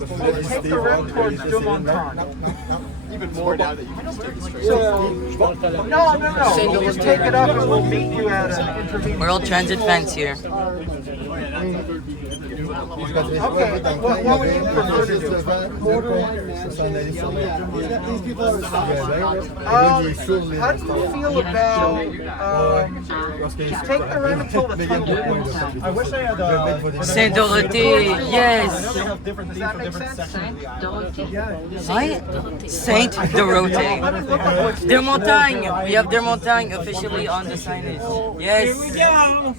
mais Take the REM towards Deux montagne. Even more now that you can just take it straight. No. We'll just take it up and we'll meet you at an intermediate. World Transit fans here. Okay, what would you prefer to do? How do you feel about take the REM until the tunnel? I wish I had Saint Dorothée, yes. different Does that make sense? What? Saint Dorothée. Deux montagne. We have Deux montagne officially on the signage. Yes. Here we go.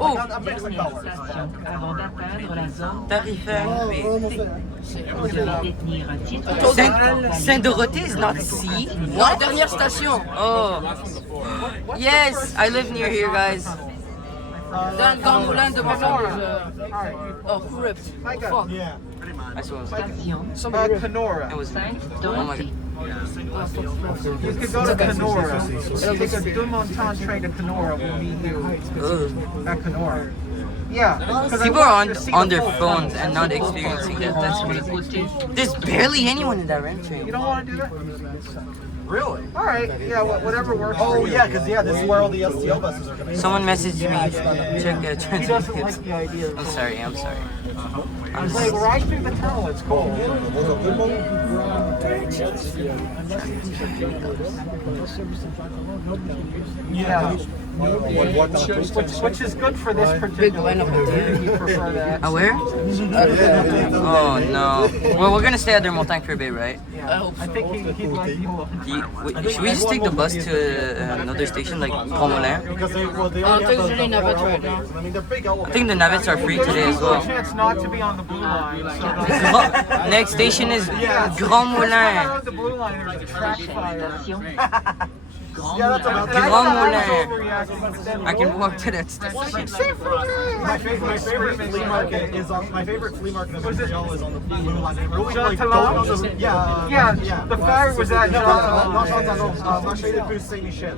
Oh. I'm mixing colors. Tarifaire B. Saint-Dorothée is not C. What? Dernière station. Oh. Yes, I live near here, guys. Dans le moulin de Brossard. Oh, who ripped? Fuck. Yeah. I suppose. Kenora. It was me. Oh my god. You could go to Kenora. Take a Deux montagne train to Kenora. We'll meet you at Kenora. Yeah. People are on their phones and not experiencing that. That's crazy. There's barely anyone in that REM train. You don't want to do that? Really? All right. Yeah. Whatever works. Oh for you. yeah, because this is where all the STO buses are coming. Someone messaged me. Check He transit doesn't tips. like the idea. I'm sorry. I'm sorry. I'm Like right through the tunnel. It's cool. Yeah. Which is good for this particular if you prefer that. Where? Oh no. Well, we're gonna stay at Deux montagne for a bit, right? I think he'd like you. Should we just take the bus to another station like Grand Moulin? Because they I think there's any navettes right now. I mean, they're big I elevators. think the navettes are free today as There's a well. chance not to be on the blue line. So Next station is Grand the Moulin. the blue line, there's a track fire. Yeah, that's about Grand I was Moulin. overreacting, but then I can walk to that station. My favorite flea market is on my favorite flea market in Montreal is on the blue line. They really Jean like go Talon? on the Yeah, the fire was at No, not Jean Jean Talon. Marché des Puces Saint-Michel.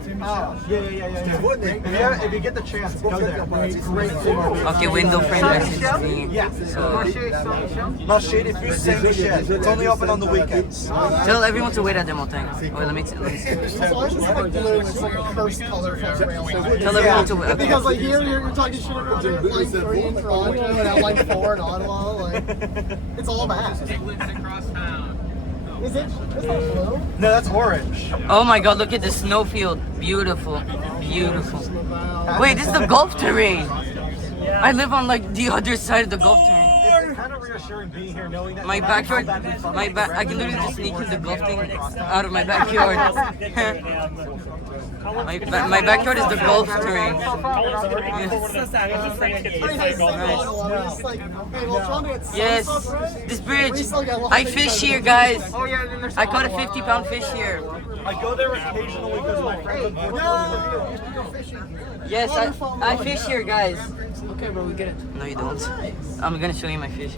Yeah. If you get the chance, go there. Great flea market. Okay, window frame message me. Yeah. Marché Saint-Michel. Marché des Puces Saint-Michel. It's only open on the weekends. Tell everyone to wait at Deux montagnes. Wait, let me see. Blue, it's like a cursed color from rail line. Tell everyone to wait. Because like here you're talking shit about line 3 in Toronto and at line 4 in Ottawa, like it's all bad. Is it? It's not blue. No, that's orange. Oh my god, look at the snowfield. Beautiful. Beautiful. Wait, this is the golf terrain. I live on like the other side of the golf terrain. It's kind of reassuring being here knowing that My backyard, I can literally just sneak in the golf thing out of my backyard. my backyard is the golf terrain. It's like, hey, well, Toronto gets Yes, this bridge. I fish here, guys. I caught a 50-pound fish here. I go there occasionally because my friends unfortunately Yes, I fish here, guys. Okay, bro, we get it. No, you don't. I'm gonna show you my fish.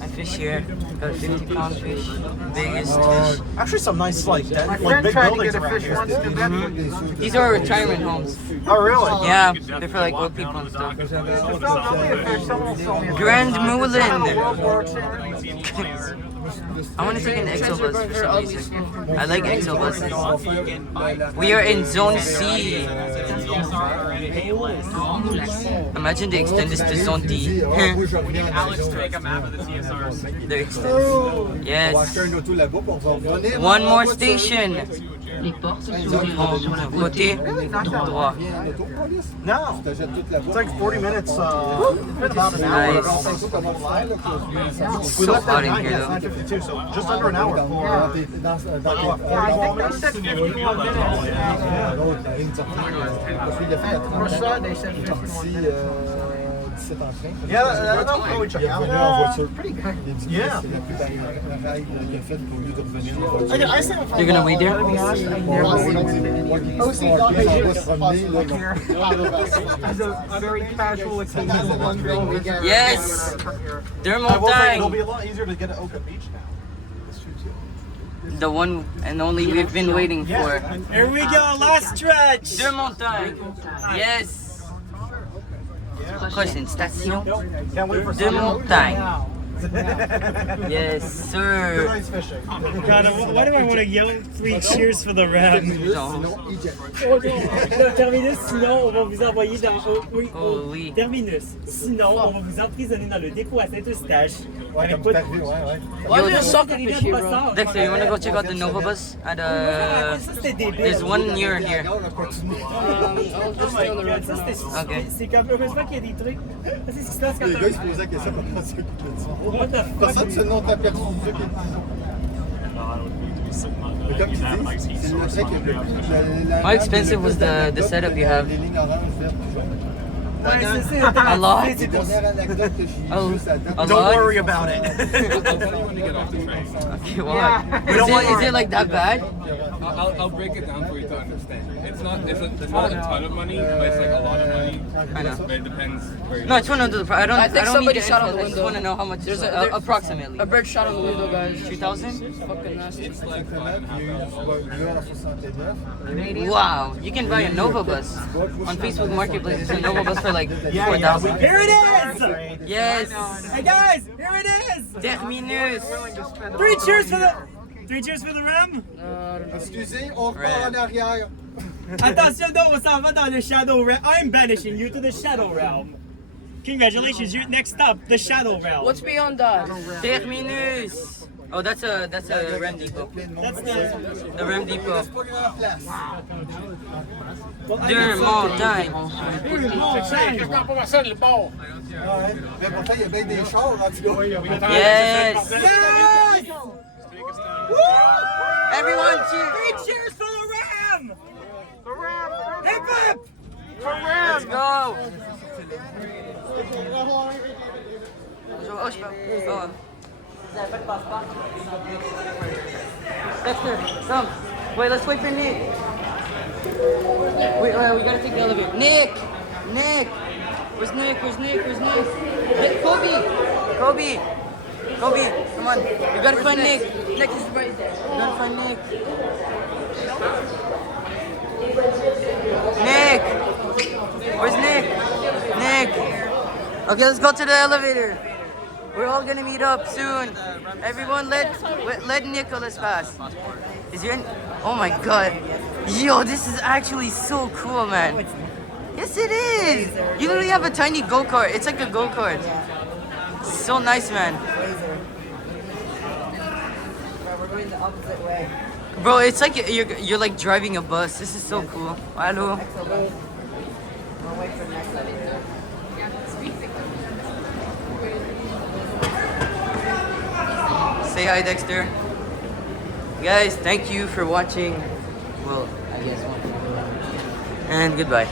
I fish here. Got a 50-pound fish. Biggest fish. actually some nice like My big friend tried to buildings get a around fish here. once to Bedford. These are retirement homes. Oh really? Yeah, they're for like old people and stuff. It's not only a fish, someone will sell me a fish. Grand World Moulin. War II. I want to take an XL bus for some reason. I like XL buses. We are in Zone C. Imagine they extend this to Zone D. Alex to make a map of the TSRs. They're extended. Yes. One more station. Côté droit. No. It's like 40 minutes. It's been about an hour. Nice. We So left hot at in here 9, though. 9:52, so just under an hour for Yeah, I think they said 51 minutes. Brossard, they said 51 minutes. Yeah, that'll probably check out. Pretty good. Yeah. I say if You're gonna wait there? To be honest, I never as a very casual occasional one thing we get. Yes. Deux I will say it'll be montagne. a lot easier to get to Oka Beach now. The one and only we've been waiting for. Here we go, last stretch. Deux montagne. Yes. Prochaine station. Can't wait for Deux montagne. Yes, sir. Ice fishing. God, why do I want to yell 3 cheers for the REM? Non. Oh non, terminus, sinon on va vous envoyer dans... Oh oui. Terminus, sinon on va vous emprisonner dans le dépôt à Saint-Eustache. Ouais, comme t'as vu, ouais. Why is there Yo, soccer fish here, bro? Dexter, you wanna go check out the Nova bus? At there's one near here. I'll just stay on the road for now. Okay. C'est comme heureusement qu'il y a des trucs. C'est ce qui se passe quand Les gars, ils se posaient la question comment ça qu'ils What the fuck? personne se non aperçu de ça. Mais comme tu dis, c'est le trait qui est le plus. How expensive was the setup you have? Les lignes oranges, vertes, jaunes. Ouais, c'est A lot? C'est la dernière anecdote que j'ai Oh, juste à date. a Don't lot? worry about it. I'll tell you when to get off the train. Okay, why? Is it like that bad? I'll break it down for you to understand. It's not a ton of money, but it's like a lot of money. I know. But it depends where you No, I just want to know the price. I don't I think need somebody the shot on info. the I just window. want to know how much There's approximately. A bird shot on the window, guys. 3,000? Fucking nasty. It's like Wow, you can buy a Nova bus on Facebook Marketplace. There's a Nova bus for like 4,000. Here it is! Yes. Hey guys, here it is! Terminus. 3 cheers for the... 3 cheers for the REM! Excusez, on repart en arrière. Attention, donc, on s'en va dans le Shadow Realm. I'm banishing you to the Shadow Realm. Congratulations, you're next up, the Shadow Realm. What's beyond that? Terminus. Oh, that's a REM depot. That's The REM depot. Pas grand place. Deux, montagne. Je prends pas personne le bord. Ouais. Mais pourtant, il y a bien des chars, en tout cas. Yes. Yes! Everyone cheer. 3 cheers for the REM! Hip hop! Let's go. Oh, je peux. Oh. Dexter, come. Wait, let's wait for Nick. Wait, we gotta take the elevator. Nick! Where's Nick? Kobe! Come on. We gotta find Nick. Nick is right there. We gotta find Nick. Nick! Where's Nick? Okay, let's go to the elevator. We're all gonna meet up soon. Everyone, let Nicholas pass. Is there any... Oh my god. Yo, this is actually so cool, man. Yes, it is. You literally have a tiny go-kart. It's like a go-kart. So nice, man. We're going the opposite way. Bro, it's like you're like driving a bus. This is so cool. Hello. We'll wait for next elevator. Say hi, Dexter. Guys, thank you for watching. Well, I guess one. And goodbye.